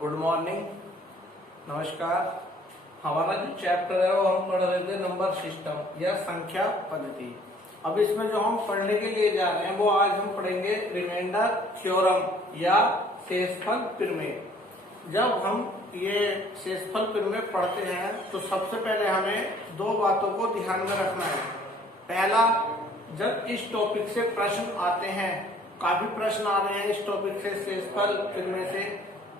Good morning, नमस्कार। हमारा जो चैप्टर है वो हम पढ़ रहे थे नंबर सिस्टम या संख्या पद्धति। अब इसमें जो हम पढ़ने के लिए जा रहे हैं वो आज हम पढ़ेंगे रिमाइंडर थ्योरम या शेषफल प्रमेय। जब हम ये शेषफल प्रमेय पढ़ते हैं तो सबसे पहले हमें दो बातों को ध्यान में रखना है। पहला, जब इस टॉपिक से प्रश्न आते हैं, काफी प्रश्न आ रहे हैं इस टॉपिक से, शेषफल प्रमेय से।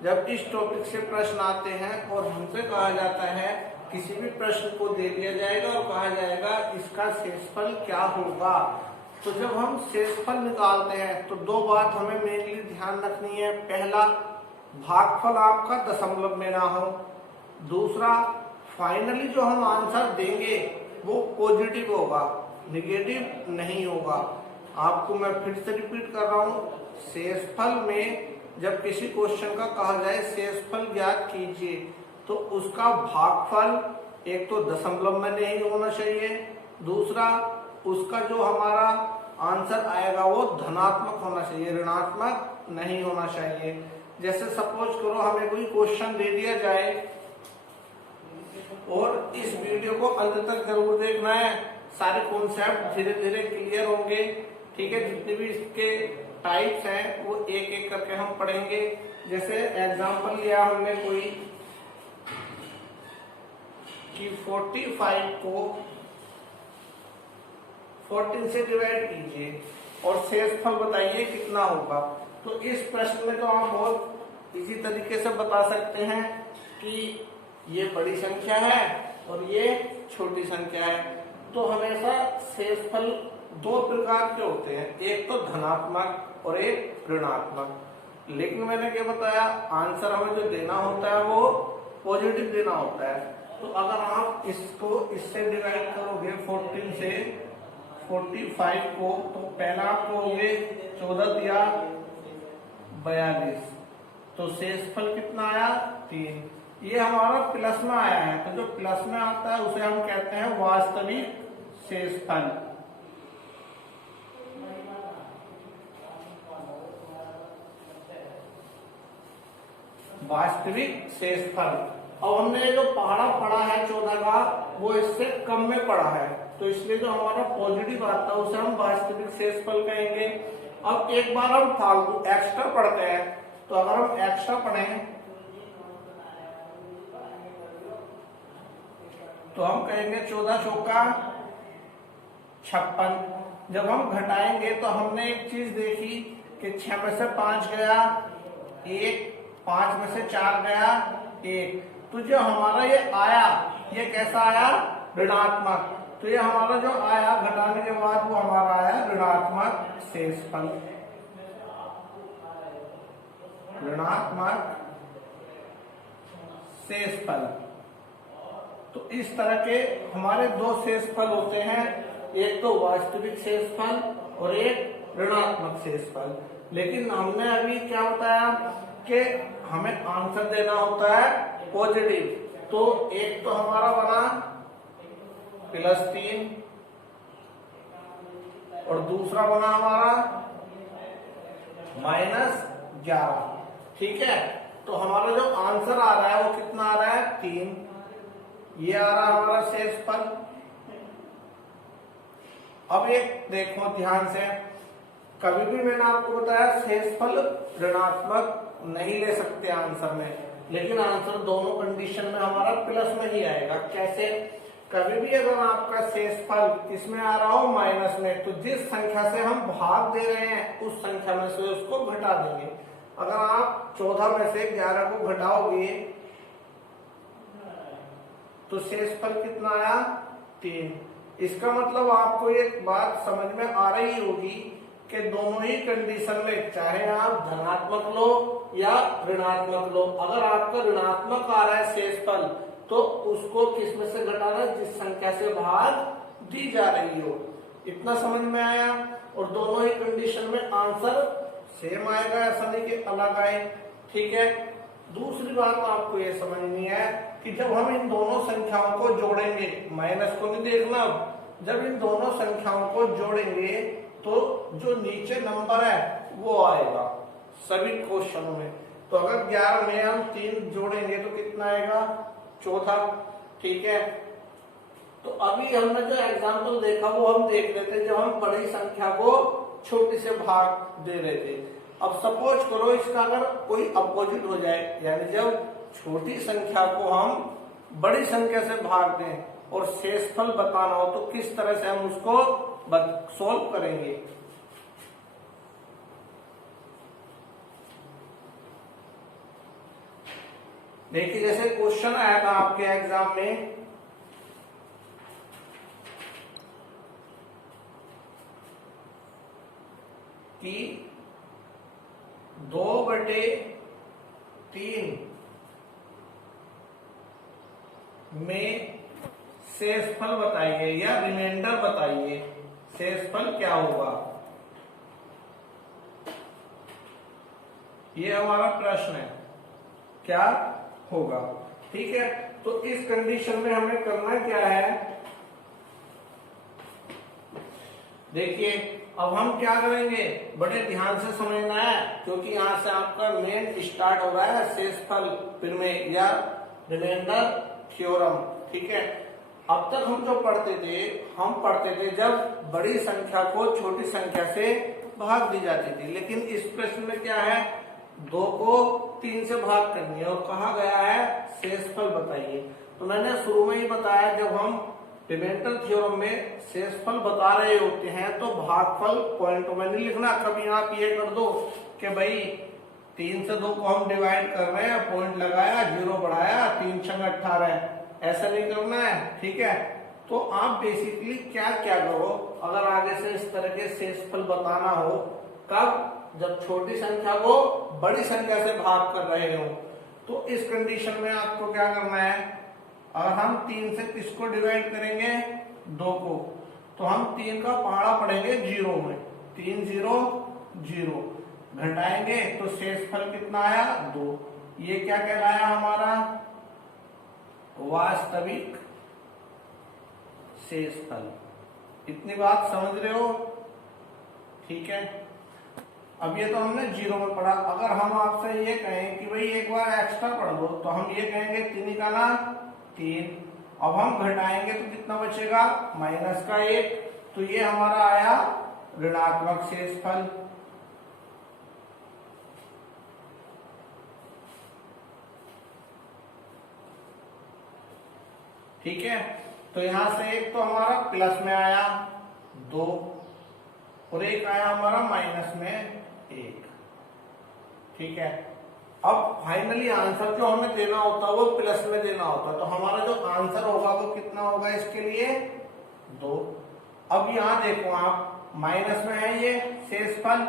जब इस टॉपिक से प्रश्न आते हैं और हमसे कहा जाता है, किसी भी प्रश्न को दे दिया जाएगा और कहा जाएगा इसका शेषफल क्या होगा, तो जब हम शेषफल निकालते हैं तो दो बात हमें मेनली ध्यान रखनी है। पहला, भागफल आपका दशमलव में ना हो। दूसरा, फाइनली जो हम आंसर देंगे वो पॉजिटिव होगा, निगेटिव नहीं होगा। आपको मैं फिर से रिपीट कर रहा हूँ, शेषफल में जब किसी क्वेश्चन का कहा जाए शेषफल ज्ञात कीजिए तो उसका भागफल एक तो दशमलव में नहीं होना चाहिए, दूसरा उसका जो हमारा आंसर आएगा वो धनात्मक होना चाहिए, ऋणात्मक नहीं होना चाहिए। जैसे सपोज करो हमें कोई क्वेश्चन दे दिया जाए और इस वीडियो को अंत तक जरूर देखना है, सारे कॉन्सेप्ट धीरे धीरे क्लियर होंगे। ठीक है, जितने भी इसके टाइप्स हैं वो एक एक करके हम पढ़ेंगे। जैसे एग्जांपल लिया हमने कोई कि 45 को 14 से डिवाइड कीजिए और शेषफल बताइए कितना होगा। तो इस प्रश्न में तो आप बहुत इसी तरीके से बता सकते हैं कि ये बड़ी संख्या है और ये छोटी संख्या है। तो हमेशा शेषफल दो प्रकार के होते हैं, एक तो धनात्मक और एक ऋणात्मक। लेकिन मैंने क्या बताया, आंसर हमें जो देना होता है वो पॉजिटिव देना होता है। तो अगर आप इसको इससे डिवाइड करोगे 14 से 45 को, तो पहला आप करोगे 14 या 42, तो शेषफल कितना आया 3। ये हमारा प्लस में आया है, तो जो प्लस में आता है उसे हम कहते हैं वास्तविक शेषफल। वास्तविक शेषफल। अब हमने जो पहाड़ा पढ़ा है 14 का, वो इससे कम में पढ़ा है, तो इसलिए जो हमारा पॉजिटिव आता है उसे हम वास्तविक शेषफल कहेंगे। अब एक बार हम फालतू एक्स्ट्रा पढ़ते हैं, तो अगर हम एक्स्ट्रा पढ़ें तो हम कहेंगे 14 चौका 56। जब हम घटाएंगे तो हमने एक चीज देखी कि 6 में से 5 गया 1, 5 में से 4 गया 1, तो जो हमारा ये आया ये कैसा आया, ऋणात्मक। तो ये हमारा जो आया घटाने के बाद वो हमारा आया ऋणात्मक शेषफल। ऋणात्मक शेषफल। तो इस तरह के हमारे दो शेषफल होते हैं, एक तो वास्तविक शेषफल और एक ऋणात्मक शेषफल। लेकिन हमने अभी क्या बताया कि हमें आंसर देना होता है पॉजिटिव, तो एक तो हमारा बना +3 और दूसरा बना हमारा -11। ठीक है, तो हमारा जो आंसर आ रहा है वो कितना आ रहा है 3। ये आ रहा है हमारा शेषफल। अब एक देखो ध्यान से, कभी भी मैंने आपको बताया शेषफल ऋणात्मक नहीं ले सकते आंसर में, लेकिन आंसर दोनों कंडीशन में हमारा प्लस में ही आएगा। कैसे, कभी भी अगर आपका शेषफल इसमें आ रहा हो माइनस में, तो जिस संख्या से हम भाग दे रहे हैं उस संख्या में से उसको घटा देंगे। अगर आप 14 में से 11 को घटाओगे तो शेषफल कितना आया 3। इसका मतलब आपको एक बात समझ में आ रही होगी कि दोनों ही कंडीशन में, चाहे आप धनात्मक लो या ऋणात्मक लो, अगर आपका ऋणात्मक आ रहा है शेषफल तो उसको किस में से घटाना, जिस संख्या से भाग दी जा रही हो। इतना समझ में आया। और दोनों ही कंडीशन में आंसर सेम आएगा, ऐसा नहीं कि अलग आए। ठीक है, दूसरी बात आपको ये समझनी है कि जब हम इन दोनों संख्याओं को जोड़ेंगे, माइनस को नहीं देखना, जब इन दोनों संख्याओं को जोड़ेंगे तो जो नीचे नंबर है वो आएगा सभी क्वेश्चनों में। तो अगर 11 में हम 3 जोड़ेंगे तो कितना आएगा, चौथा। ठीक है, तो अभी हमने जो एग्जाम्पल देखा वो हम देख रहे थे जब हम बड़ी संख्या को छोटी से भाग दे रहे थे। अब सपोज करो इसका अगर कोई अपोजिट हो जाए, यानी जब छोटी संख्या को हम बड़ी संख्या से भाग दें और शेषफल बताना हो तो किस तरह से हम उसको सोल्व करेंगे। देखिए जैसे क्वेश्चन आया था आपके एग्जाम में कि 2/3 में शेषफल बताइए या रिमाइंडर बताइए, शेषफल क्या होगा, ये हमारा प्रश्न है, क्या होगा। ठीक है, तो इस कंडीशन में हमें करना क्या है, देखिए अब हम क्या करेंगे, बड़े ध्यान से समझना है क्योंकि यहां से आपका मेन स्टार्ट हो रहा है शेषफल प्रमेय या रिमाइंडर थ्योरम। ठीक है, अब तक हम जो पढ़ते थे जब बड़ी संख्या को छोटी संख्या से भाग दी जाती थी, लेकिन इस प्रश्न में क्या है, 2 को 3 से भाग करनी है और कहा गया है शेषफल बताइए। तो मैंने शुरू में ही बताया जब हम रिमाइंडर थ्योरम में शेषफल बता रहे होते हैं तो भागफल पॉइंट में नहीं लिखना। कभी आप ये कर दो कि भाई 3 से 2 को हम डिवाइड कर रहे हैं, पॉइंट लगाया, 0 बढ़ाया, 3 छंग 18, ऐसा नहीं करना है। ठीक है, तो आप बेसिकली क्या क्या करो, अगर आगे से इस तरह के शेषफल बताना हो, कब, जब छोटी संख्या को बड़ी संख्या से भाग कर रहे हो, तो इस कंडीशन में आपको क्या करना है, अगर हम 3 से किसको डिवाइड करेंगे, 2 को, तो हम 3 का पहाड़ा पढ़ेंगे 0 में, 3 0 0, घटाएंगे तो शेषफल कितना आया, 2। ये क्या कहलाया हमारा, वास्तविक शेषफल। इतनी बात समझ रहे हो। ठीक है, अब ये तो हमने 0 में पढ़ा। अगर हम आपसे ये कहें कि भाई एक बार एक्स्ट्रा पढ़ लो, तो हम ये कहेंगे 3 निकाला 3, अब हम घटाएंगे तो कितना बचेगा, माइनस का 1, तो ये हमारा आया ऋणात्मक शेषफल। ठीक है, तो यहां से एक तो हमारा प्लस में आया 2 और एक आया हमारा माइनस में 1। ठीक है, अब फाइनली आंसर जो हमें देना होता है वो प्लस में देना होता है, तो हमारा जो आंसर होगा वो कितना होगा इसके लिए, 2। अब यहां देखो आप माइनस में है ये शेषफल,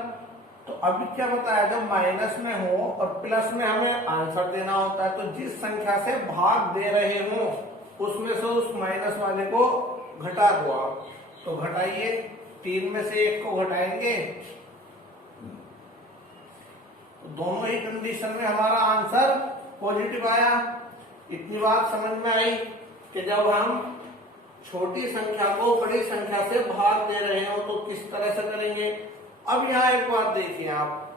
तो अभी क्या बताया, जब माइनस में हो और प्लस में हमें आंसर देना होता है, तो जिस संख्या से भाग दे रहे हो उसमें से उस माइनस वाले को घटा दो आप। तो घटाइए, 3 में से 1 को घटाएंगे, दोनों ही कंडीशन में हमारा आंसर पॉजिटिव आया। इतनी बात समझ में आई कि जब हम छोटी संख्या को बड़ी संख्या से भाग दे रहे हो तो किस तरह से करेंगे। अब यहाँ एक बात देखिए आप,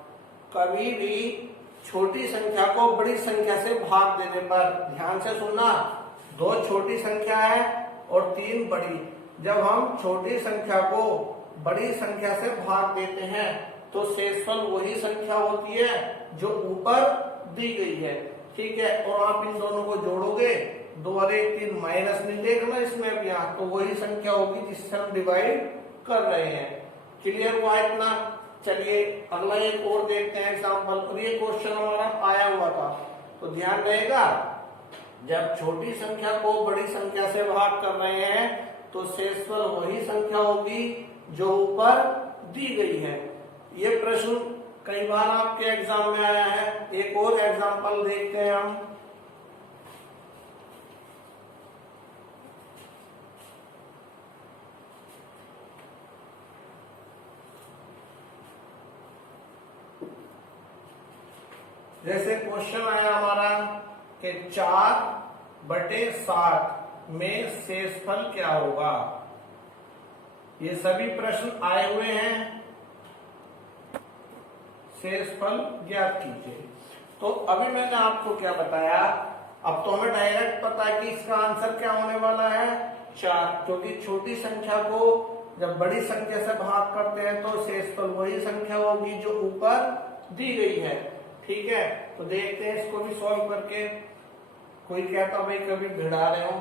कभी भी छोटी संख्या को बड़ी संख्या से भाग देने पर ध्यान से सुनना, 2 छोटी संख्या है और 3 बड़ी। जब हम छोटी संख्या को बड़ी संख्या से भाग देते हैं तो शेषफल वही संख्या होती है जो ऊपर दी गई है। ठीक है, और आप इन दोनों को जोड़ोगे, 2 और 1 3, माइनस नहीं देखना इसमें अब यहाँ, तो वही संख्या होगी जिससे हम डिवाइड कर रहे हैं। क्लियर हुआ इतना। चलिए अगला एक और देखते हैं एग्जाम्पल। और ये क्वेश्चन हमारा आया हुआ था, तो ध्यान रहेगा, जब छोटी संख्या को बड़ी संख्या से भाग कर रहे हैं तो शेषफल वही संख्या होगी जो ऊपर दी गई है। ये प्रश्न कई बार आपके एग्जाम में आया है। एक और एग्जाम्पल देखते हैं हम। जैसे क्वेश्चन आया हमारा कि 4/7 में शेषफल क्या होगा। ये सभी प्रश्न आए हुए हैं, शेषफल ज्ञात कीजिए। तो अभी मैंने आपको क्या बताया, अब तो हमें डायरेक्ट पता है कि इसका आंसर क्या होने वाला है 4, क्योंकि छोटी संख्या को जब बड़ी संख्या से भाग करते हैं तो शेषफल वही संख्या होगी जो ऊपर दी गई है। ठीक है, तो देखते हैं इसको भी सॉल्व करके। कोई कहता भाई कभी भिड़ा रहे हो,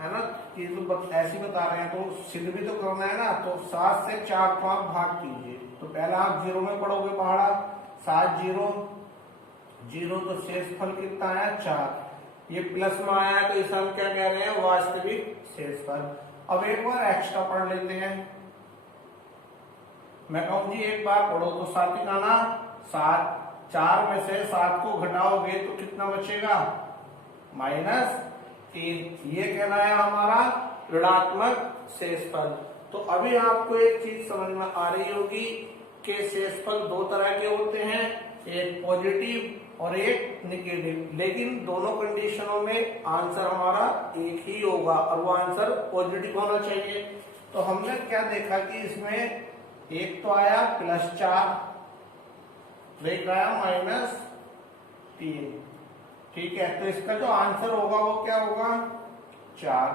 है ना, कि तो ऐसी बता रहे हैं तो सिद्ध भी तो करना है ना। तो 7 से 4 को आप भाग कीजिए, तो पहला आप 0 में पढ़ोगे पहाड़ा, 7 0 0, तो शेषफल कितना आया 4। ये प्लस में आया तो इसे हम क्या कह रहे हैं, वास्तविक शेषफल। अब एक बार एक्स्ट्रा पढ़ लेते हैं। मैं कहूं जी एक बार पढ़ो तो 7 का 7, 4 में से 7 को घटाओगे तो कितना बचेगा -3। ये कहलाया हमारा ऋणात्मक शेषफल। तो अभी आपको एक चीज समझ में आ रही होगी कि शेषफल दो तरह के होते हैं, एक पॉजिटिव और एक निगेटिव, लेकिन दोनों कंडीशनों में आंसर हमारा एक ही होगा और वो आंसर पॉजिटिव होना चाहिए। तो हमने क्या देखा कि इसमें एक तो आया +4, एक आया -3। ठीक है, तो इसका जो आंसर होगा वो क्या होगा 4।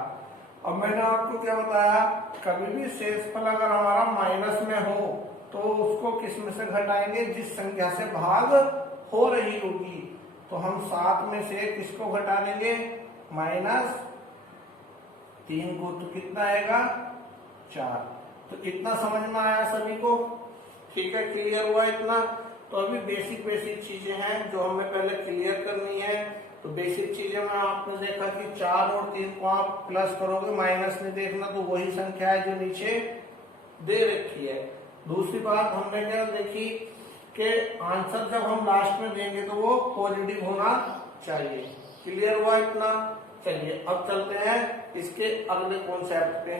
अब मैंने आपको क्या बताया, कभी भी शेषफल अगर हमारा माइनस में हो तो उसको किस में से घटाएंगे, जिस संख्या से भाग हो रही होगी। तो हम 7 में से किसको घटा देंगे -3 को, तो कितना आएगा 4। तो इतना समझ में आया सभी को? ठीक है, क्लियर हुआ इतना? तो अभी बेसिक चीजें हैं जो हमें पहले क्लियर करनी है। तो बेसिक चीजें में आपने देखा कि 4 और 3 को आप प्लस करोगे, माइनस नहीं देखना, तो वही संख्या है जो नीचे दे रखी है। दूसरी बात हमने क्या देखी कि आंसर जब हम लास्ट में देंगे तो वो पॉजिटिव होना चाहिए। क्लियर हुआ इतना? चलिए अब चलते हैं इसके अगले कॉन्सेप्ट पे।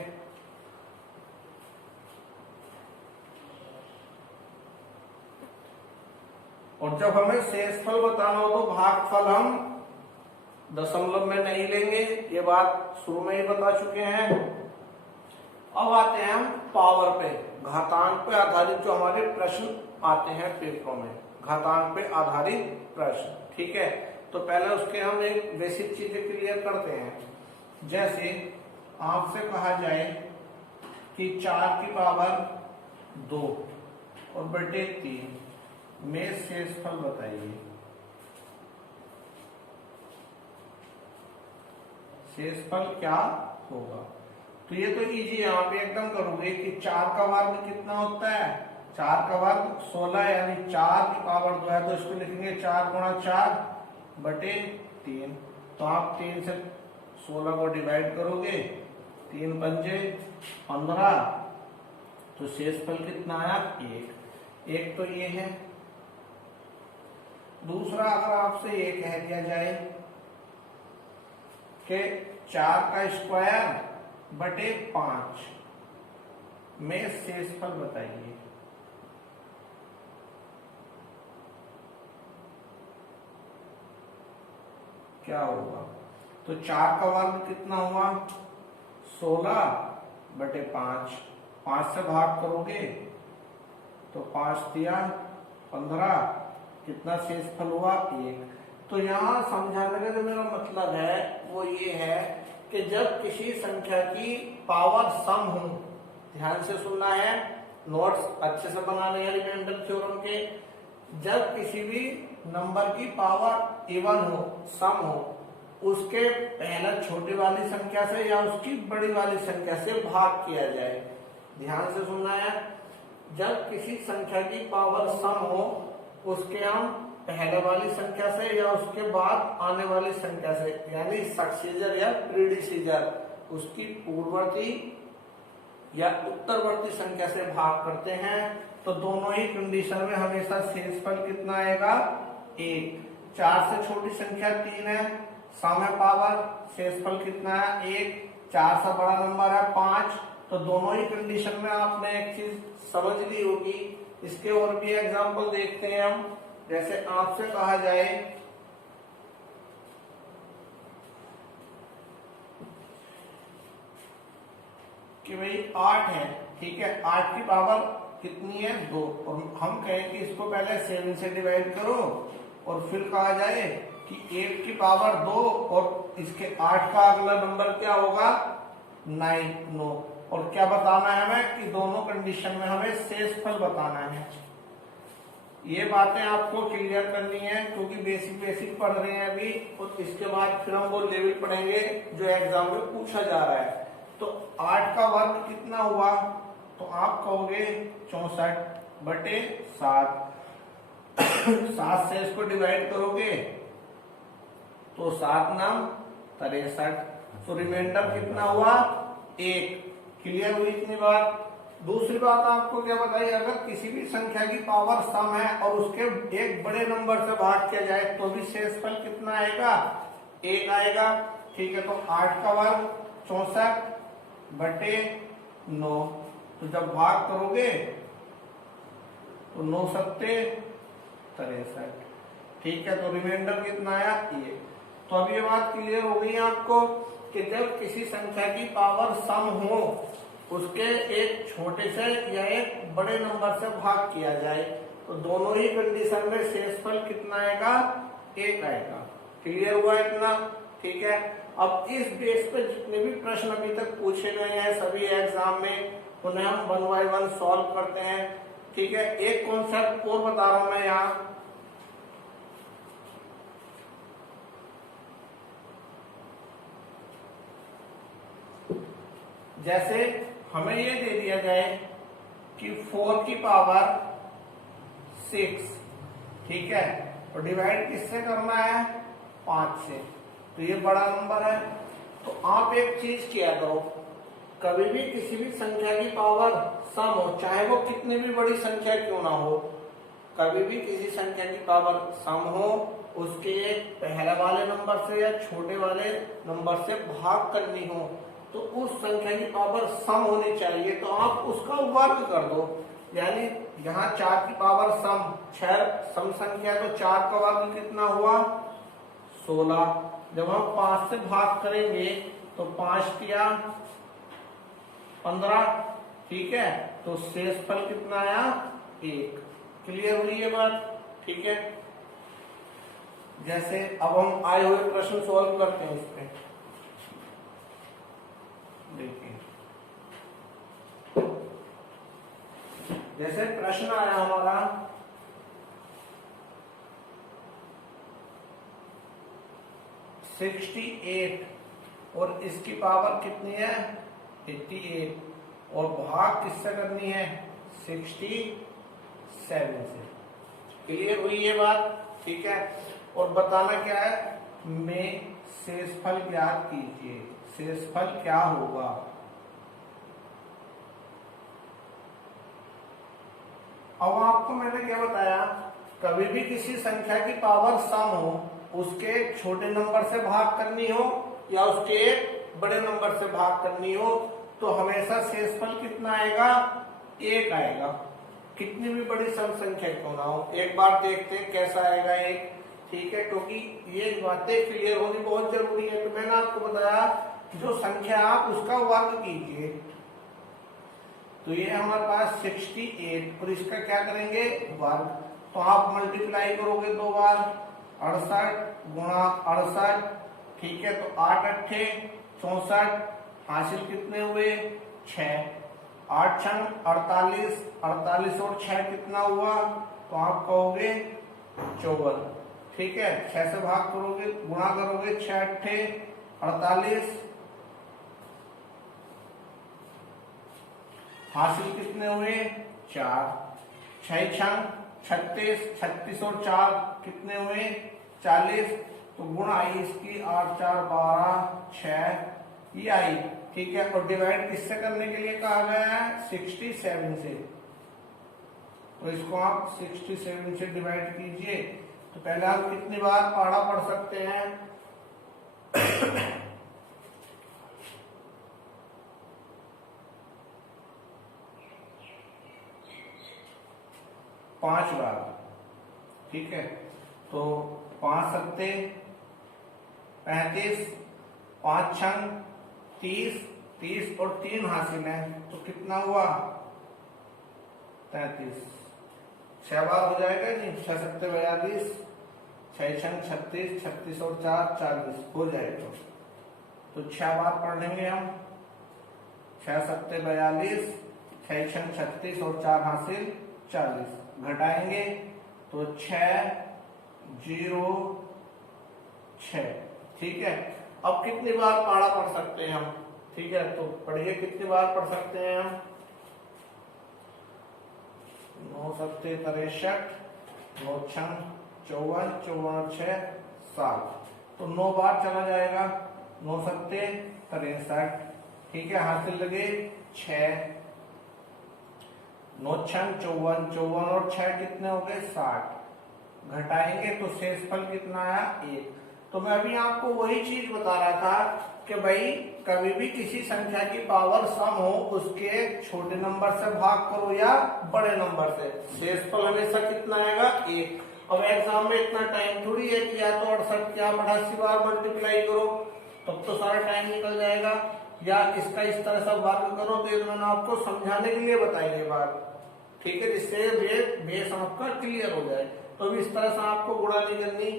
और जब हमें शेषफल बताना हो तो भागफल हम दशमलव में नहीं लेंगे, ये बात शुरू में ही बता चुके हैं। अब आते हैं हम पावर पे, घातांक पे आधारित जो हमारे प्रश्न आते हैं पेपरों में, घातांक पे आधारित प्रश्न। ठीक है, तो पहले उसके हम एक बेसिक चीजें क्लियर करते हैं। जैसे आपसे कहा जाए कि 4 की पावर 2 और बटे 3 में शेषफल बताइए। शेषफल क्या होगा? तो ये तो इजी, यहाँ पे एकदम करोगे कि 4 का वर्ग कितना होता है, 4 का वर्ग 16, यानी 4 की पावर 2 है तो इसको लिखेंगे 4 गुणा 4 बटे 3। तो आप 3 से 16 को डिवाइड करोगे, 3 पंजे 15, तो शेषफल कितना आया 1। एक तो ये है। दूसरा अगर आपसे ये कह दिया जाए कि 4 का स्क्वायर बटे 5 में शेषफल बताइए। क्या होगा? तो 4 का वर्ग कितना हुआ 16 बटे 5, 5 से भाग करोगे तो 5 दिया 15, कितना शेषफल हुआ 1। तो यहाँ समझाने का जो मेरा मतलब है वो ये है कि जब किसी संख्या की पावर सम हो, ध्यान से सुनना है, नोट्स अच्छे से बनाने हैं रिमाइंडर थ्योरम के। जब किसी भी नंबर की पावर इवन हो, सम हो, उसके पहले छोटी वाली संख्या से या उसकी बड़ी वाली संख्या से भाग किया जाए। ध्यान से सुनना है, जब किसी संख्या की पावर सम हो उसके हम पहले वाली संख्या से या उसके बाद आने वाली संख्या से, यानी सक्सीजर या प्रीडिसीजर, उसकी पूर्ववर्ती या उत्तरवर्ती संख्या से भाग करते हैं। तो दोनों ही कंडीशन में हमेशा शेषफल कितना आएगा 1। 4 से छोटी संख्या 3 है, सम है पावर, शेषफल कितना है 1। 4 से बड़ा नंबर है 5। तो दोनों ही कंडीशन में आपने एक चीज समझ ली होगी। इसके और भी एग्जाम्पल देखते हैं हम। जैसे आपसे कहा जाए कि भाई 8 है, ठीक है, 8 की पावर कितनी है 2, और हम कहें कि इसको पहले 7 से डिवाइड करो और फिर कहा जाए कि 8 की पावर 2 और इसके 8 का अगला नंबर क्या होगा 9। और क्या बताना है हमें कि दोनों कंडीशन में हमें शेषफल बताना है। ये बातें आपको क्लियर करनी है क्योंकि बेसिक पढ़ रहे हैं अभी, और इसके बाद फिर हम वो लेवल पढ़ेंगे जो एग्जाम में पूछा जा रहा है। तो 8 का वर्ग कितना हुआ, तो आप कहोगे 64/7। 7 से इसको डिवाइड करोगे तो 7 नाम 63, तो रिमाइंडर कितना हुआ 1। क्लियर हुई इतनी बात। दूसरी बात आपको क्या बताई, अगर किसी भी संख्या की पावर सम है और उसके एक बड़े नंबर से भाग किया जाए तो भी शेषफल कितना आएगा 1 आएगा। ठीक है, तो 8 का वर्ग 64/9, तो जब भाग करोगे तो 9 सत्ते 63। ठीक है, तो रिमाइंडर कितना आया 1। तो अब ये बात क्लियर हो गई आपको कि जब किसी संख्या की पावर सम हो उसके एक छोटे से या एक बड़े नंबर से भाग किया जाए तो दोनों ही कंडीशन में शेषफल कितना आएगा 1 आएगा। क्लियर हुआ इतना। ठीक है, अब इस बेस पे जितने भी प्रश्न अभी तक पूछे गए हैं सभी एग्जाम में उन्हें हम 1 बाय 1 सॉल्व करते हैं। ठीक है, एक कॉन्सेप्ट और बता रहा हूं मैं यहाँ, जैसे हमें ये दे दिया जाए कि 4 की पावर 6, ठीक है, और डिवाइड किससे करना है 5 से, तो ये बड़ा नंबर है। तो आप एक चीज किया करो, कभी भी किसी भी संख्या की पावर सम हो चाहे वो कितनी भी बड़ी संख्या क्यों ना हो, कभी भी किसी संख्या की पावर सम हो उसके पहले वाले नंबर से या छोटे वाले नंबर से भाग करनी हो तो उस संख्या की पावर सम होनी चाहिए, तो आप उसका वर्ग कर दो। यानी यहाँ 4 की पावर सम 6 सम संख्या, तो 4 का वर्ग कितना हुआ 16। जब हम 5 से भाग करेंगे तो 5 किया 15। ठीक है, तो शेषफल कितना आया 1। क्लियर हुई ये बात। ठीक है, जैसे अब हम आए हुए प्रश्न सॉल्व करते हैं इस पे। देखिए, जैसे प्रश्न आया हमारा 68 और इसकी पावर कितनी है 88 और भाग किससे करनी है 67 से। क्लियर हुई ये बात। ठीक है, और बताना क्या है, में शेषफल ज्ञात कीजिए। शेषफल क्या होगा, अब आपको मैंने क्या बताया, कभी भी किसी संख्या की पावर सम हो उसके छोटे नंबर से भाग करनी हो या उसके बड़े नंबर से भाग करनी हो तो हमेशा शेषफल कितना आएगा 1 आएगा, कितनी भी बड़ी सम संख्या क्यों ना हो। एक बार देखते हैं कैसा आएगा 1। ठीक है, क्योंकि ये बातें क्लियर होनी बहुत जरूरी है। तो मैंने आपको बताया जो संख्या आप उसका वर्ग कीजिए, तो ये हमारे पास 68 और इसका क्या करेंगे वर्ग, तो आप मल्टीप्लाई करोगे 2 बार 68 गुणा 68। ठीक है, तो 8 अट्ठे 64, हासिल कितने हुए 6, 8 छंग 48, 48 और 6 कितना हुआ, तो आप कहोगे 54। ठीक है, 6 से भाग करोगे गुणा करोगे 6 अट्ठे 48, हासिल कितने हुए 4, 6 छंग 36, 36 और 4 कितने हुए 40, तो गुणा आई इसकी 8 4 12 6 ये आई। ठीक है, और डिवाइड किससे करने के लिए कहा गया है 67 से, तो इसको आप 67 से डिवाइड कीजिए। तो पहले आप कितनी बार पढ़ा पढ़ सकते हैं 5 बार। ठीक है, तो 5 सत्ते 35, 5 छंग 30, 30 और 3 हासिल है, तो कितना हुआ 33। 6 बार हो जाएगा नहीं, 6 सत्ते 42, 6 छंग 36, 36 और 4 40 हो जाएगा। तो 6 बार पढ़ लेंगे हम। 6 सत्ते 42, 6 छंग 36 और 4 हासिल 40। घटाएंगे तो 6 0 6। ठीक है, अब कितनी बार पाड़ा पढ़ सकते हैं हम? ठीक है, तो पढ़िए कितनी बार पढ़ सकते हैं हम? 9 सत्ते 63, 9 छंग 54, 54 6 7। तो 9 बार चला जाएगा। 9 सत्ते 63। ठीक है, हासिल लगे 6। 9 छंग 54, 54 और 6 कितने हो गए? 60। घटाएंगे तो शेषफल कितना आया? 1। तो मैं अभी आपको वही चीज बता रहा था कि भाई कभी भी किसी संख्या की पावर सम हो उसके छोटे नंबर से भाग करो या बड़े नंबर से, शेषफल हमेशा कितना आएगा? 1। अब एग्जाम में इतना टाइम थोड़ी है कि या तो 68 या 88 बार मल्टीप्लाई करो तब तो सारा टाइम निकल जाएगा, या इसका इस तरह से वर्ग करो। तो ये मैंने आपको समझाने के लिए बताई ये बात। ठीक है, जिससे बेस आपका क्लियर हो जाए। तो अभी इस तरह से आपको गुणा नहीं करनी,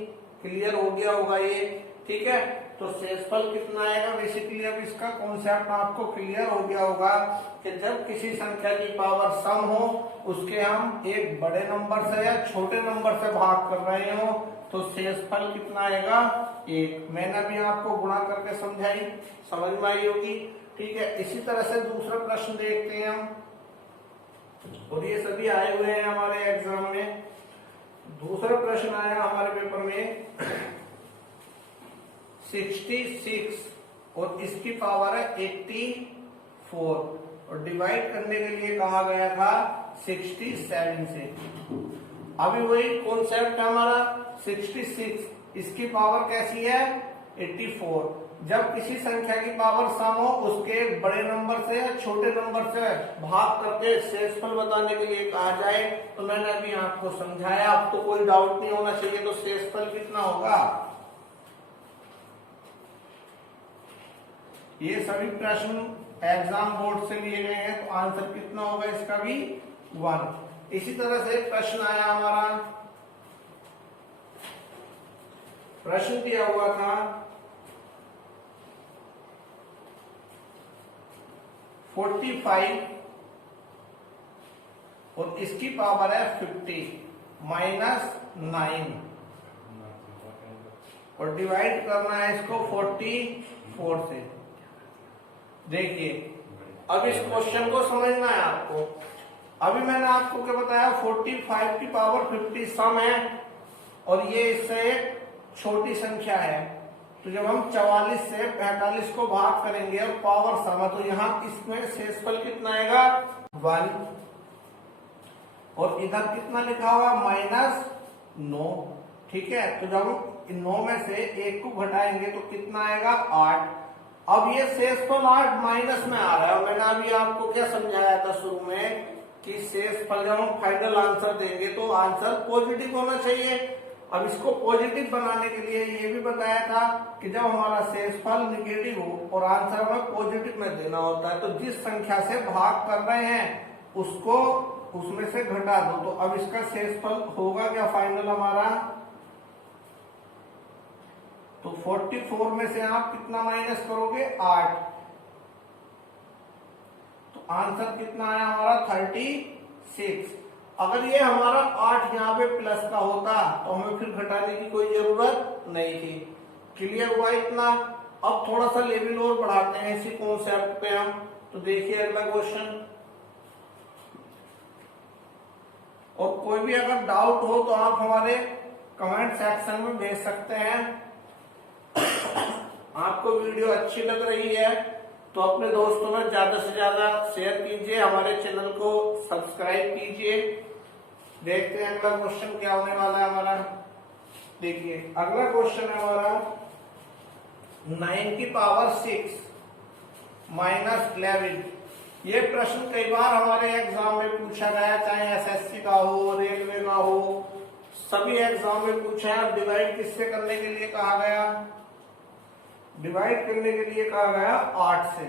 क्लियर हो गया होगा ये। ठीक है, तो शेषफल कितना आएगा? बेसिकली अब इसका कॉन्सेप्ट आपको क्लियर हो गया होगा कि जब किसी संख्या की पावर सम हो उसके हम एक बड़े नंबर से या छोटे नंबर से भाग कर रहे हो तो शेषफल कितना आएगा? 1। मैंने अभी आपको गुणा करके समझाई, समझ में आई होगी। ठीक है, इसी तरह से दूसरा प्रश्न देखते हैं हम, और ये सभी आए हुए हैं हमारे एग्जाम में। दूसरा प्रश्न आया हमारे पेपर में 66 और इसकी पावर है 84 और डिवाइड करने के लिए कहा गया था 67 से। अभी वही कॉन्सेप्ट है हमारा 66, इसकी पावर कैसी है? 84। जब किसी संख्या की पावर सम हो उसके बड़े नंबर से या छोटे नंबर से भाग करके शेषफल बताने के लिए कहा जाए तो मैंने अभी आपको समझाया, आपको कोई डाउट नहीं होना चाहिए। तो शेषफल कितना होगा? ये सभी प्रश्न एग्जाम बोर्ड से लिए गए हैं, तो आंसर कितना होगा इसका भी? 1। इसी तरह से प्रश्न आया हमारा, प्रश्न दिया हुआ था 45 और इसकी पावर है 50 -9 और डिवाइड करना है इसको 44 से। देखिए अब इस क्वेश्चन को समझना है आपको। अभी मैंने आपको क्या बताया? 45 की पावर 50 सम है और ये इससे एक छोटी संख्या है। तो जब हम 44 से 45 को भाग करेंगे और पावर सम है तो यहाँ इसमें शेषफल कितना आएगा? 1। और इधर कितना लिखा हुआ? -9। ठीक है, तो जब 9 में से 1 को घटाएंगे तो कितना आएगा? 8। अब ये शेषफल 8 माइनस में आ रहा है। मैंने अभी आपको क्या समझाया था शुरू में कि शेषफल जब हम फाइनल आंसर देंगे तो आंसर पॉजिटिव होना चाहिए। अब इसको पॉजिटिव बनाने के लिए ये भी बताया था कि जब हमारा शेषफल निगेटिव हो और आंसर हमें पॉजिटिव में देना होता है तो जिस संख्या से भाग कर रहे हैं उसको उसमें से घटा दो। तो अब इसका शेषफल होगा क्या फाइनल हमारा? तो 44 में से आप कितना माइनस करोगे? 8। तो आंसर कितना आया हमारा? 36। अगर ये हमारा 8 यहाँ पे प्लस का होता तो हमें फिर घटाने की कोई जरूरत नहीं थी। क्लियर हुआ इतना? अब थोड़ा सा लेवल और बढ़ाते हैं इसी कॉन्सेप्ट पे हम। तो देखिए अगला क्वेश्चन, और कोई भी अगर डाउट हो तो आप हमारे कमेंट सेक्शन में भेज सकते हैं। आपको वीडियो अच्छी लग रही है तो अपने दोस्तों में ज्यादा से ज्यादा शेयर कीजिए, हमारे चैनल को सब्सक्राइब कीजिए। देखते हैं अगला क्वेश्चन क्या होने वाला है हमारा। देखिए अगला क्वेश्चन है हमारा 9 की पावर 6 -11। ये प्रश्न कई बार हमारे एग्जाम में पूछा गया, चाहे एसएससी का हो, रेलवे का हो, सभी एग्जाम में पूछा है। डिवाइड किससे करने के लिए कहा गया? डिवाइड करने के लिए कहा गया 8 से।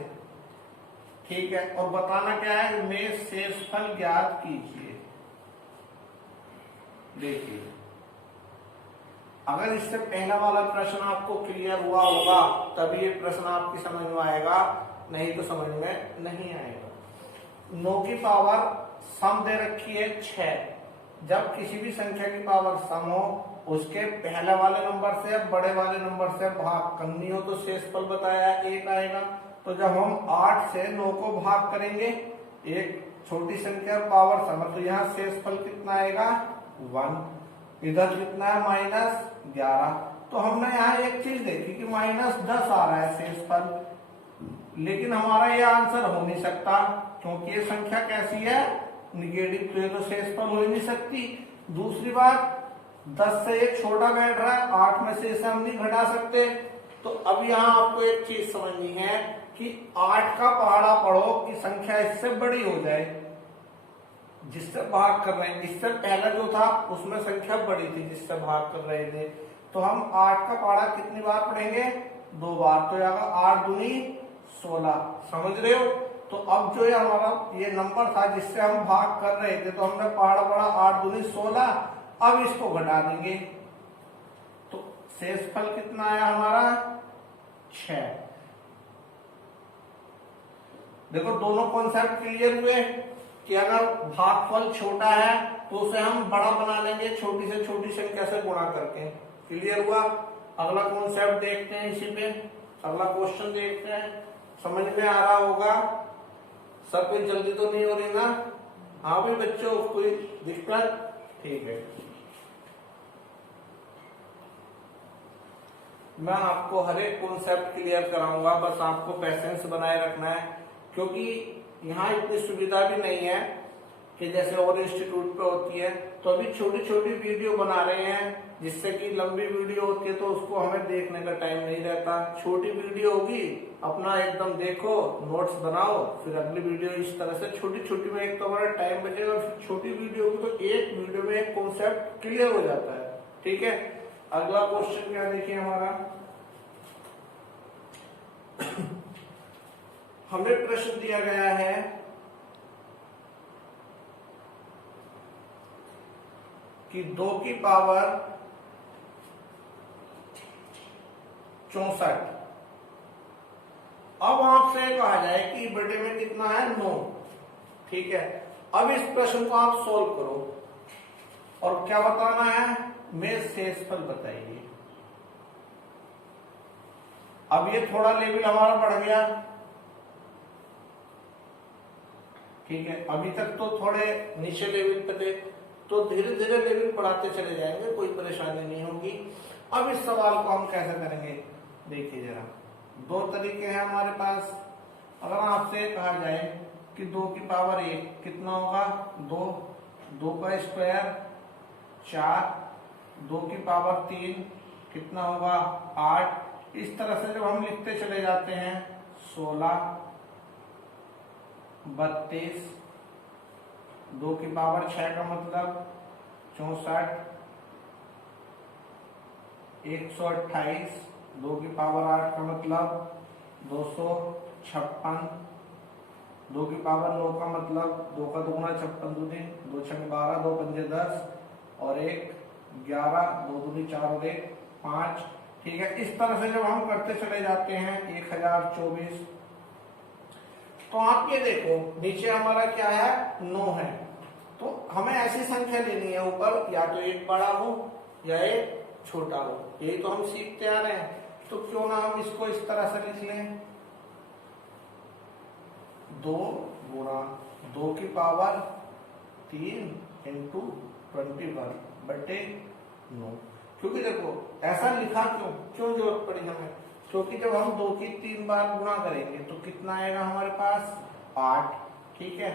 ठीक है, और बताना क्या है? में शेषफल ज्ञात कीजिए। देखिए अगर इससे पहला वाला प्रश्न आपको क्लियर हुआ होगा तभी ये प्रश्न आपकी समझ में आएगा, नहीं तो समझ में नहीं आएगा। 9 की पावर सम दे रखी है 6। जब किसी भी संख्या की पावर सम हो उसके पहले वाले नंबर से बड़े वाले नंबर से भाग करनी हो तो शेषफल बताया 1 आएगा। तो जब हम 8 से 9 को भाग करेंगे, एक छोटी संख्या पावर सम, तो यहाँ शेषफल कितना आएगा 1। इधर कितना है -11। तो हमने यहाँ एक चीज देखी कि -10 आ रहा है शेषफल, लेकिन हमारा ये आंसर हो नहीं सकता क्योंकि ये संख्या कैसी है, निगेटिव, तो ये तो शेषफल हो ही नहीं सकती। दूसरी बात, 10 से एक छोटा बैठ रहा है, 8 में से इसे हम नहीं घटा सकते। तो अब यहाँ आपको एक चीज समझनी है कि 8 का पहाड़ा पढ़ो कि संख्या इससे बड़ी हो जाए जिससे भाग कर रहे हैं। इससे पहले जो था उसमें संख्या बड़ी थी जिससे भाग कर रहे थे, तो हम 8 का पहाड़ा कितनी बार पढ़ेंगे, 2 बार। तो यहाँ 8 दूनी 16, समझ रहे हो। तो अब जो ये हमारा ये नंबर था जिससे हम भाग कर रहे थे, तो हमने पहाड़ा पढ़ा 8 दूनी 16। अब इसको घटा देंगे तो शेषफल कितना आया हमारा 6। देखो दोनों कॉन्सेप्ट क्लियर हुए कि अगर भागफल छोटा है तो उसे हम बड़ा बना लेंगे छोटी से छोटी संख्या से गुणा करके। क्लियर हुआ। अगला कॉन्सेप्ट देखते हैं, इसी पे अगला क्वेश्चन देखते हैं। समझ में आ रहा होगा सर, कोई जल्दी तो नहीं हो रही ना? हाँ भाई बच्चों, कोई दिक्कत? ठीक है, मैं आपको हर एक कॉन्सेप्ट क्लियर कराऊंगा, बस आपको पेशेंस बनाए रखना है क्योंकि यहाँ इतनी सुविधा भी नहीं है कि जैसे और इंस्टीट्यूट पे होती है। तो अभी छोटी छोटी वीडियो बना रहे हैं, जिससे कि लंबी वीडियो होती है तो उसको हमें देखने का टाइम नहीं रहता। छोटी वीडियो होगी, अपना एकदम देखो, नोट्स बनाओ, फिर अगली वीडियो इस तरह से छोटी छोटी में एक तो हमारा टाइम बचेगा, फिर छोटी वीडियो होगी तो एक वीडियो में एक कॉन्सेप्ट क्लियर हो जाता है। ठीक है, अगला क्वेश्चन क्या देखिए हमारा। हमें प्रश्न दिया गया है कि 2 की पावर 64। अब आपसे कहा जाए कि बटे में कितना है 9। ठीक है, अब इस प्रश्न को आप सोल्व करो और क्या बताना है, में शेषफल बताइए। अब ये थोड़ा लेवल हमारा बढ़ गया। ठीक है, अभी तक तो थोड़े नीचे लेवल पे थे, तो धीरे धीरे लेवल बढ़ाते चले जाएंगे, कोई परेशानी नहीं होगी। अब इस सवाल को हम कैसे करेंगे, देखिए जरा। 2 तरीके हैं हमारे पास। अगर आपसे कहा जाए कि 2 की पावर 1 कितना होगा 2, 2 का स्क्वायर 4, 2 की पावर 3 कितना होगा 8। इस तरह से जब हम लिखते चले जाते हैं 16, 32, 2 की पावर 6 का मतलब 64, 128, 2 की पावर 8 का मतलब 256, 2 की पावर 9 का मतलब 2 का दुगुना 56 दूनी 2 छक 12, 2 पंजे 10 और 1 11, 2 दूनी 4 और 1 5। ठीक है, इस तरह से जब हम करते चले जाते हैं 1024। तो आप ये देखो नीचे हमारा क्या है 9 है, तो हमें ऐसी संख्या लेनी है ऊपर या तो एक बड़ा हो या एक छोटा हो, यही तो हम सीखते आ रहे हैं। तो क्यों ना हम इसको इस तरह से लिख लें 2 गुणा 2 की पावर 3 इंटू 21 बटे 9। क्योंकि देखो ऐसा लिखा क्यों जरूरत पड़ी हमें, क्योंकि जब हम 2 की 3 बार गुणा करेंगे तो कितना आएगा हमारे पास 8। ठीक है,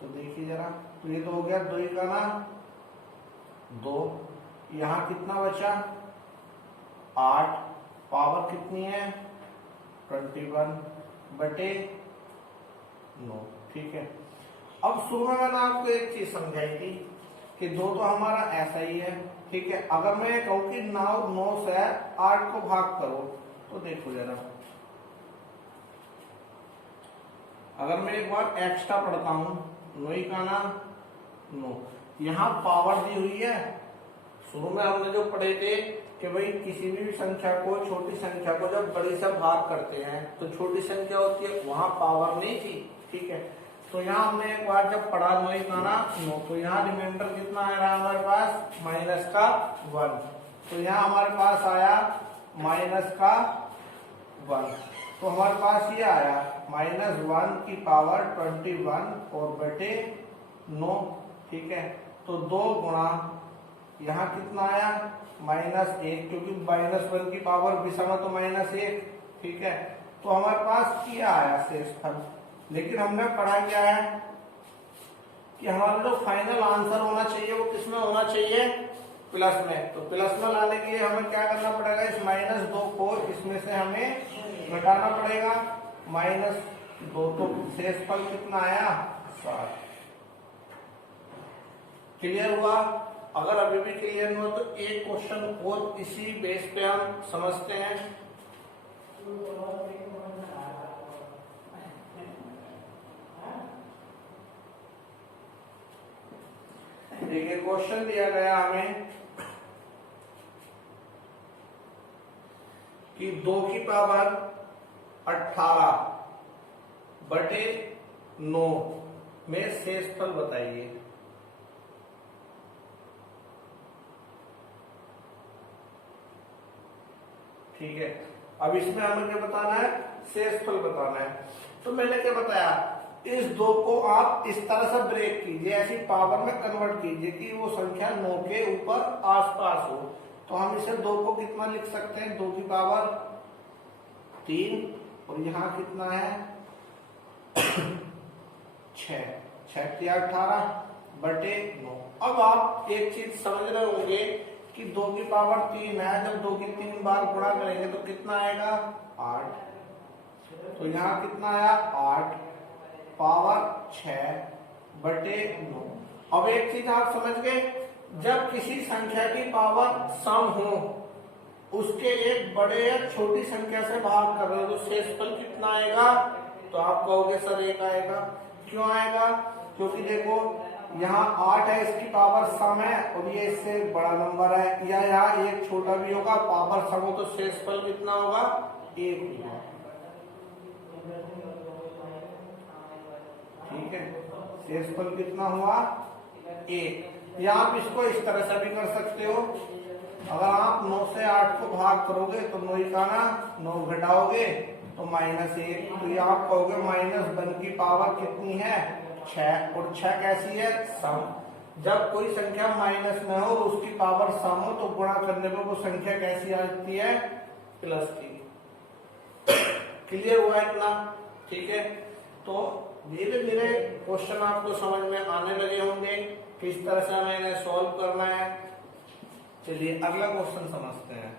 तो देखिए जरा, तो ये तो हो गया 2 का ना 2, यहाँ कितना बचा 8, पावर कितनी है 21 बटे 9। ठीक है, अब शुरू में मैंने आपको एक चीज समझाई थी कि 2 तो हमारा ऐसा ही है। ठीक है, अगर मैं कहूं कि 9 से 8 को भाग करो तो देखो जरा, अगर मैं एक बार एक्स्ट्रा पढ़ता हूं 9 का ना 9, यहां पावर दी हुई है शुरू में हमने जो पढ़े थे कि भाई किसी भी संख्या को, छोटी संख्या को जब बड़ी से भाग करते हैं तो छोटी संख्या होती है, वहां पावर नहीं थी, ठीक है। तो यहाँ हमने एक बार जब पढ़ा 9 तो यहाँ रिमाइंडर कितना आ रहा है हमारे पास, माइनस का 1। तो यहाँ हमारे पास आया माइनस का 1। तो हमारे पास ये आया -1 की पावर 21 और बटे 9, ठीक है। तो 2 गुणा यहाँ कितना आया -1, क्योंकि -1 की पावर विषम तो -1, ठीक है। तो हमारे पास क्या आया शेषफल। लेकिन हमने पढ़ा क्या है कि हमारा जो फाइनल आंसर होना चाहिए वो किसमें होना चाहिए, प्लस में। तो प्लस में लाने के लिए हमें क्या करना पड़ेगा, इस -2 को इसमें से हमें घटाना पड़ेगा, -2। तो शेषफल कितना आया 7। क्लियर हुआ। अगर अभी भी क्लियर नहीं हुआ तो एक क्वेश्चन और इसी बेस पे हम समझते हैं। देखिए क्वेश्चन दिया गया हमें कि 2 की पावर 18 बटे 9 में शेषफल बताइए। ठीक है, अब इसमें हमें क्या बताना है, शेषफल बताना है। तो मैंने क्या बताया, इस 2 को आप इस तरह से ब्रेक कीजिए, ऐसी पावर में कन्वर्ट कीजिए कि वो संख्या 9 के ऊपर आसपास हो। तो हम इसे 2 को कितना लिख सकते हैं, 2 की पावर 3 और यहाँ कितना है 6 3 18 बटे 9। अब आप एक चीज समझ रहे होंगे कि 2 की पावर 3 है, जब 2 की 3 बार गुणा करेंगे तो कितना आएगा 8। तो यहाँ कितना आया 8 पावर 6 बटे 9। अब एक चीज आप समझ गए, जब किसी संख्या की पावर सम हो, उसके एक बड़े या छोटी संख्या से भाग कर रहे हो तो शेषफल कितना आएगा, तो आप कहोगे सर 1 आएगा। क्यों आएगा, क्योंकि देखो यहाँ 8 है, इसकी पावर सम है और ये इससे बड़ा नंबर है, या यहाँ एक छोटा भी होगा, पावर सम हो तो शेषफल कितना होगा 1 होगा। ठीक है, शेषफल कितना हुआ 1। या आप इसको इस तरह से भी कर सकते हो, अगर आप 9 से 8 को भाग करोगे तो 9 का ना 9 घटाओगे तो -1। तो ये आप कहोगे -1 की पावर कितनी है 6, और 6 कैसी है सम। जब कोई संख्या माइनस में हो और उसकी पावर सम हो तो गुणा करने पे वो संख्या कैसी आती है, प्लस की। क्लियर हुआ इतना, ठीक है। तो धीरे धीरे क्वेश्चन आपको समझ में आने लगे होंगे, किस तरह से हमें इन्हें सॉल्व करना है। चलिए अगला क्वेश्चन समझते हैं।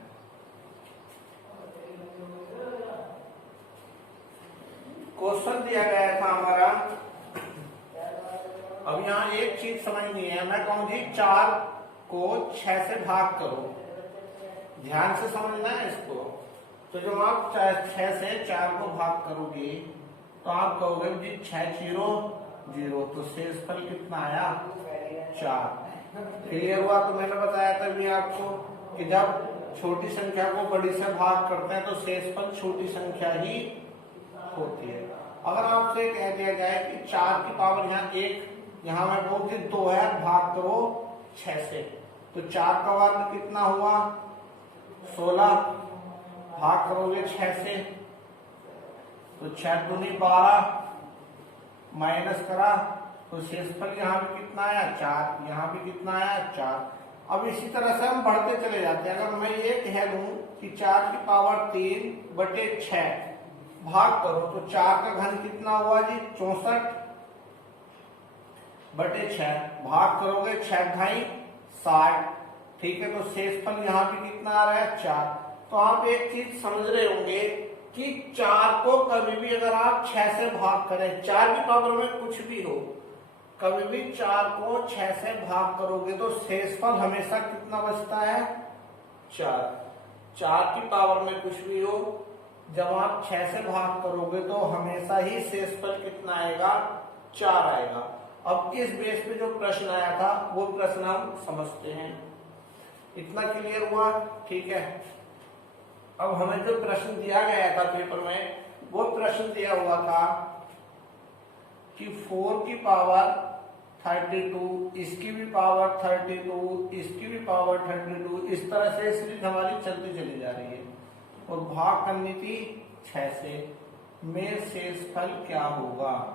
क्वेश्चन दिया गया था हमारा, अब यहाँ एक चीज समझनी है, मैं कहूँ जी 4 को 6 से भाग करो, ध्यान से समझना है इसको। तो जब आप 6 से 4 को भाग करोगे तो आप कहोगे जी 6 0 0, तो शेषफल कितना आया 4। क्लियर हुआ। तो मैंने बताया था भी आपको कि जब छोटी संख्या को बड़ी से भाग करते हैं तो शेषफल छोटी संख्या ही होती है। अगर आपसे कह दिया जाए कि 4 की पावर यहाँ 1, यहाँ मैं बोल दी 2 है, भाग करो 6 से, तो 4 का वर्ग कितना हुआ 16, भाग करोगे 6 से तो 6 दूनी 12, माइनस करा तो शेषफल यहाँ भी कितना आया 4, यहाँ भी कितना आया 4। अब इसी तरह से हम बढ़ते चले जाते हैं। अगर मैं ये कह दूं कि 4 की पावर 3 बटे 6 भाग करो तो 4 का घन कितना हुआ जी 64 बटे 6, भाग करोगे 6 ढाई 60, ठीक है। तो शेषफल यहाँ भी कितना आ रहा है 4। तो आप एक चीज समझ रहे होंगे कि 4 को कभी भी अगर आप 6 से भाग करें, 4 की पावर में कुछ भी हो, कभी भी 4 को 6 से भाग करोगे तो शेषफल हमेशा कितना बचता है 4। 4 की पावर में कुछ भी हो, जब आप 6 से भाग करोगे तो हमेशा ही शेषफल कितना आएगा 4 आएगा। अब इस बेस पे जो प्रश्न आया था वो प्रश्न हम समझते हैं। इतना क्लियर हुआ? ठीक है। अब हमें जो प्रश्न दिया गया था पेपर में, वो प्रश्न दिया हुआ था कि 4 की पावर 32, इसकी भी पावर 32, इसकी भी पावर 32, इस तरह से सीरीज हमारी चलती चली जा रही है और भाग करनी थी 6 से, में शेषफल क्या होगा?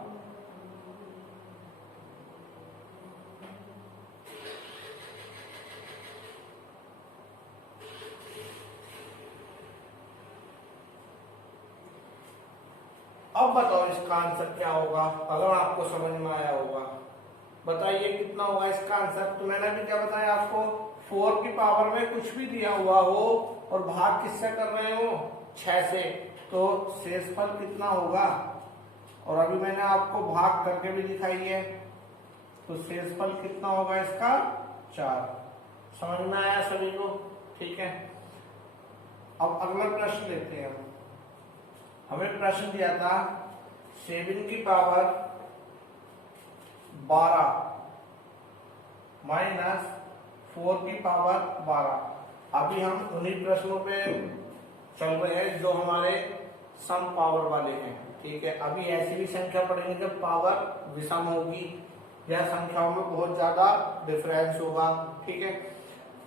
अब बताओ इसका आंसर क्या होगा, अगर आपको समझ में आया होगा बताइए कितना होगा इसका आंसर। तो मैंने भी क्या बताया आपको, 4 की पावर में कुछ भी दिया हुआ हो और भाग किससे कर रहे हो, 6 से, तो शेषफल कितना होगा। और अभी मैंने आपको भाग करके भी दिखाई है, तो शेषफल कितना होगा इसका, 4। समझ में आया सभी को? ठीक है। अब अगला प्रश्न लेते हैं हम। हमें प्रश्न दिया था 7 की पावर 12 माइनस 4 की पावर 12। अभी हम उन्हीं प्रश्नों पे चल रहे हैं जो हमारे सम पावर वाले हैं। ठीक है। अभी ऐसी भी संख्या पढ़ेंगे जब पावर विषम होगी या संख्याओं में बहुत ज्यादा डिफरेंस होगा। ठीक है।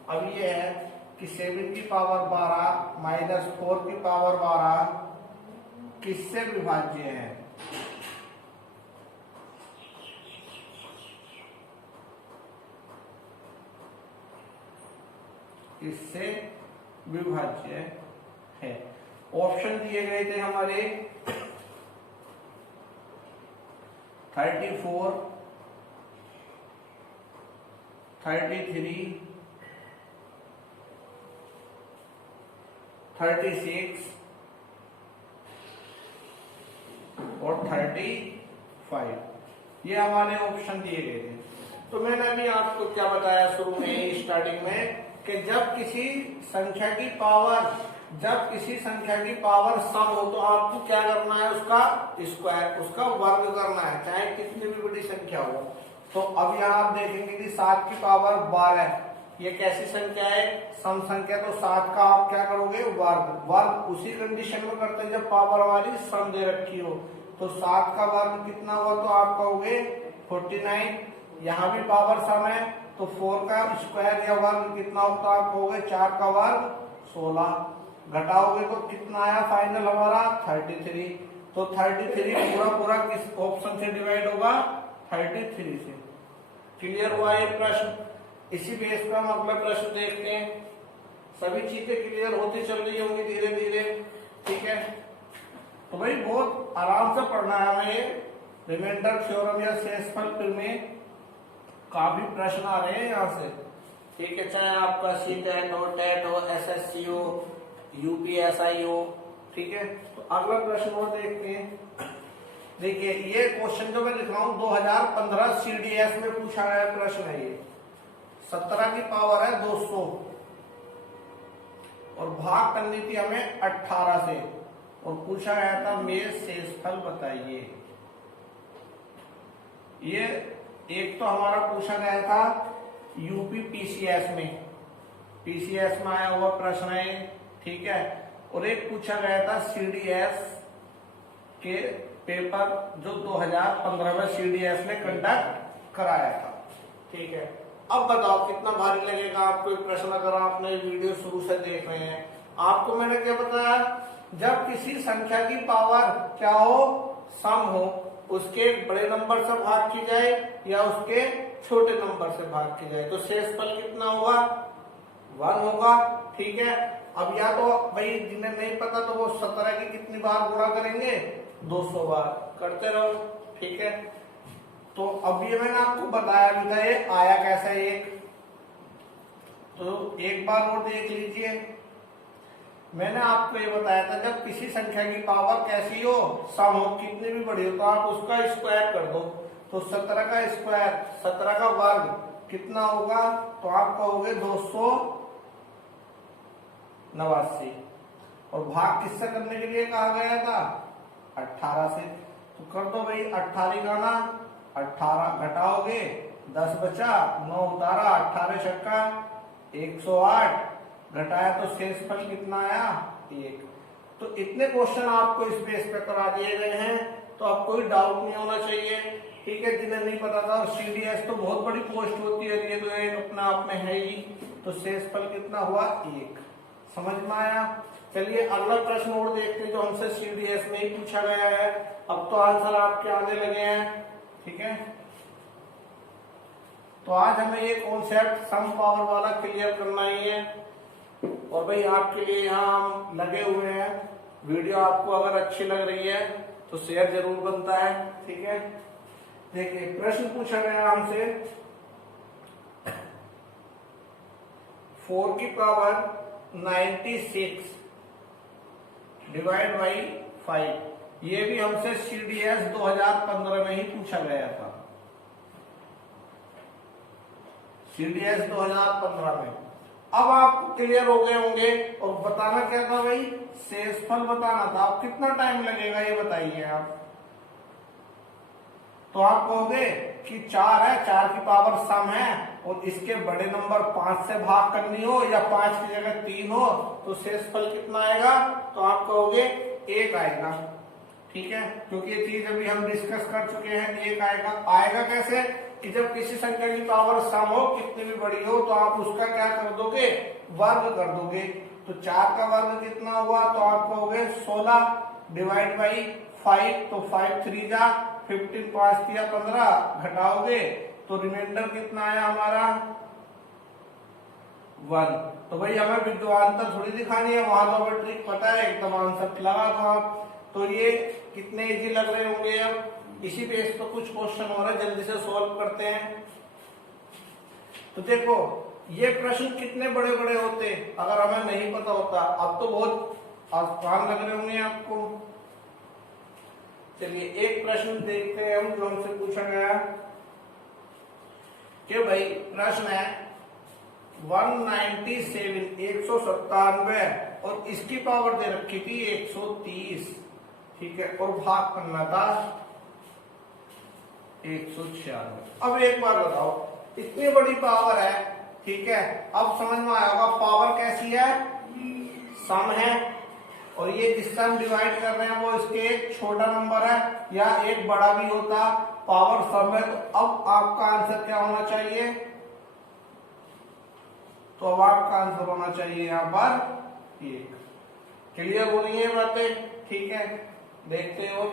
अब ये है कि 7 की पावर 12 माइनस 4 की पावर 12 किससे विभाज्य है? इससे विभाज्य है। ऑप्शन दिए गए थे हमारे 34, 33, 36 और 35, ये हमारे ऑप्शन दिए गए थे। तो मैंने अभी आपको क्या बताया शुरू में स्टार्टिंग में कि जब किसी संख्या की पावर सम हो तो आपको क्या करना है, उसका स्क्वायर, उसका वर्ग करना है, चाहे कितनी भी बड़ी संख्या हो। तो अब यहाँ आप देखेंगे कि 7 की पावर 12, ये कैसी संख्या है, सम संख्या, तो 7 का आप क्या करोगे, वर्ग उसी कंडीशन में करते हैं जब पावर वाली सम दे रखी हो। तो 7 का वर्ग कितना हुआ, तो आप कहोगे 49। यहाँ भी पावर सम है तो 4 का स्क्वायर या वर्ग कितना होता है, आप कहोगे 4 का वर्ग 16। घटाओगे तो कितना आया फाइनल हमारा, 33। तो 33 पूरा किस ऑप्शन से डिवाइड होगा, 33 से। क्लियर हुआ ये प्रश्न? इसी बेस पर हम अगला प्रश्न देखते हैं। सभी चीजें क्लियर होती चल रही होंगी धीरे धीरे। ठीक है। तो भाई बहुत आराम से पढ़ना है हमें। रिमाइंडर थ्योरम या शेषफल में काफी प्रश्न आ रहे हैं यहाँ से। ठीक है। चाहे आपका सीटेट हो, टेट हो, एसएससी हो, यूपीएसआई हो। ठीक है। तो अगला प्रश्न और देखते हैं। देखिए ये क्वेश्चन जो मैं लिख रहा हूँ 2015 सीडीएस में पूछा गया प्रश्न है। ये 17 की पावर है 200 और भाग करनी थी हमें 18 से और पूछा गया था मेष शेषफल बताइए। ये एक तो हमारा पूछा गया था यूपी पीसीएस में आया हुआ प्रश्न है। ठीक है। और एक पूछा गया था सीडीएस के पेपर जो 2015 में सीडीएस ने कंडक्ट कराया था। ठीक है। अब बताओ कितना भारी लगेगा आपको ये प्रश्न अगर आपने वीडियो शुरू से देख रहे हैं। आपको मैंने क्या बताया, जब किसी संख्या की पावर क्या हो, सम हो, उसके बड़े नंबर से भाग की जाए या उसके छोटे नंबर से भाग की जाए तो शेषफल कितना होगा, 1 होगा। ठीक है। अब या तो भाई जिन्हें नहीं पता तो वो 17 की कितनी बार गुणा करेंगे, 200 बार करते रहो। ठीक है। तो अब ये मैंने आपको बताया भी था ये आया कैसा है एक, तो एक बार और देख लीजिए। मैंने आपको ये बताया था जब किसी संख्या की पावर कैसी हो, सम हो, कितनी भी बड़ी हो, तो आप उसका स्क्वायर कर दो। तो 17 का स्क्वायर, 17 का वर्ग कितना होगा, तो आप कहोगे 289। और भाग किससे करने के लिए कहा गया था, 18 से। तो कर दो भाई 18 का ना 18, घटाओगे 10 बचा, 9 उतारा, 18 छक्का 108 घटाया तो शेषफल कितना आया 1। तो इतने क्वेश्चन आपको इस बेस पे करा दिए गए हैं, तो अब कोई डाउट नहीं होना चाहिए, ठीक है। जिन्हें नहीं पता था, और CDS तो बहुत बड़ी पोस्ट होती है, ये तो एक अपने आप में है ही। तो शेषफल कितना हुआ 1, समझ में आया। चलिए अगला प्रश्न और देखते हैं जो हमसे CDS में ही पूछा गया है। अब तो आंसर आपके आने लगे हैं, ठीक है। तो आज हमें ये कॉन्सेप्ट सम पावर वाला क्लियर करना ही है, और भाई आपके लिए यहाँ हम लगे हुए हैं। वीडियो आपको अगर अच्छी लग रही है तो शेयर जरूर बनता है, ठीक है। देखिए प्रश्न पूछा गया हमसे 4 की पावर 96 डिवाइड बाई 5। ये भी हमसे CDS 2015 में ही पूछा गया था, CDS 2015 में। अब आप क्लियर हो गए होंगे, और बताना क्या था भाई, शेषफल बताना था। अब कितना टाइम लगेगा ये बताइए आप। तो आप कहोगे कि 4 है, 4 की पावर सम है, और इसके बड़े नंबर 5 से भाग करनी हो या 5 की जगह 3 हो, तो शेषफल कितना आएगा। तो आप कहोगे 1 आएगा, ठीक है, क्योंकि ये चीज अभी हम डिस्कस कर चुके हैं। 1 आएगा। आएगा कैसे कि जब किसी संख्या की पावर सम हो, कितनी भी बड़ी हो, तो आप उसका क्या कर दोगे, वर्ग कर दोगे। तो 4 का वर्ग कितना हुआ, तो आप कहोगे 16 डिवाइड बाई 5। तो 5 3 जा 15, 5 दिया 15, घटाओगे तो रिमाइंडर कितना आया हमारा 1। तो भाई हमें विद्वानता थोड़ी दिखानी है, वहां तो हमें ट्रिक पता है, एकदम आंसर लगा था। तो ये कितने इजी लग रहे होंगे। अब इसी बेस पर कुछ क्वेश्चन हो रहा है, जल्दी से सॉल्व करते हैं। तो देखो ये प्रश्न कितने बड़े बड़े होते अगर हमें नहीं पता होता। अब तो बहुत आसान लग रहे होंगे आपको। चलिए एक प्रश्न देखते हैं हम जो हमसे पूछा गया कि भाई प्रश्न है 197 197 और इसकी पावर दे रखी थी 130, ठीक है, और भाग करना था 196। अब एक बार बताओ, इतनी बड़ी पावर है, ठीक है, अब समझ में आया होगा पावर कैसी है, सम है, और ये जिससे हम डिवाइड कर रहे हैं वो इसके एक छोटा नंबर है या एक बड़ा भी होता, पावर सम है। तो अब आपका आंसर क्या होना चाहिए, तो अब आपका आंसर होना चाहिए यहां पर 1। क्लियर हो रही है बातें, ठीक है, देखते हो।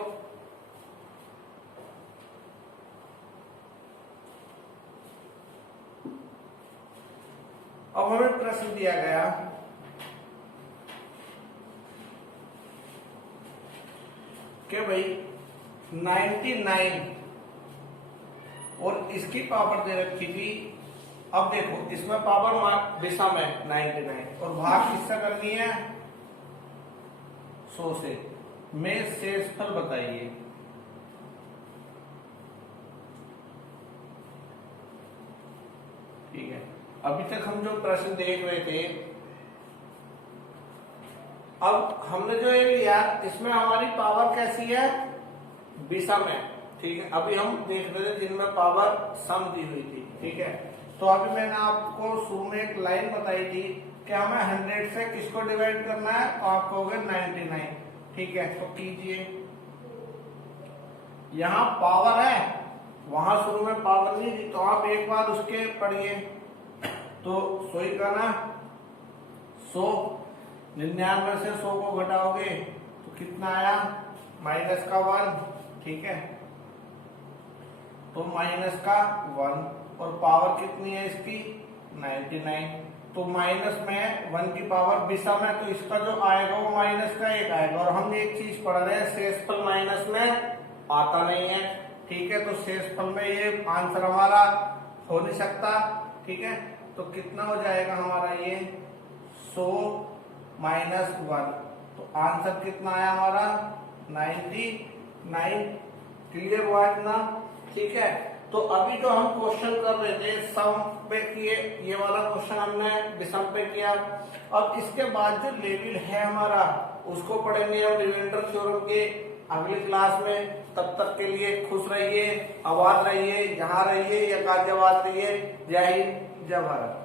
अब हमें प्रश्न दिया गया कि भाई 99 और इसकी पावर दे रखी थी। अब देखो इसमें पावर दिशा में 99 और भाग किससे करनी है 100 से। में शेषफल बताइए। ठीक है, अभी तक हम जो प्रश्न देख रहे थे, अब हमने जो ये लिया इसमें हमारी पावर कैसी है, विषम है, ठीक है। अभी हम देख रहे थे जिनमें पावर सम दी हुई थी, ठीक है। तो अभी मैंने आपको शुरू में एक लाइन बताई थी कि हमें 100 से किसको डिवाइड करना है, तो आप कहोगे 99, ठीक है। तो कीजिए, यहाँ पावर है, वहां शुरू में पावर नहीं थी, तो आप एक बार उसके पढ़िए। तो 100 ही का ना 100, 99 से 100 को घटाओगे तो कितना आया माइनस का 1, ठीक है। तो माइनस का 1 और पावर कितनी है इसकी 99। तो माइनस में 1 की पावर विषम है, तो इसका जो आएगा वो माइनस का 1 आएगा। और हम एक चीज पढ़ रहे हैं, शेषफल माइनस में आता नहीं है, ठीक है। तो शेषफल में ये आंसर हमारा हो नहीं सकता, ठीक है। तो कितना हो जाएगा हमारा ये 100 माइनस 1, तो आंसर कितना आया हमारा 99। क्लियर हुआ इतना, ठीक है। तो अभी जो हम क्वेश्चन कर रहे थे सम पे किए, ये वाला क्वेश्चन हमने विषम पे किया। अब इसके बाद जो लेवल है हमारा उसको पढ़ेंगे हम रिमाइंडर थ्योरम के अगली क्लास में। तब तक के लिए खुश रहिए, आबाद रहिए, जहां रहिए या गाजियाबाद रहिए। जय हिंद, जय भारत।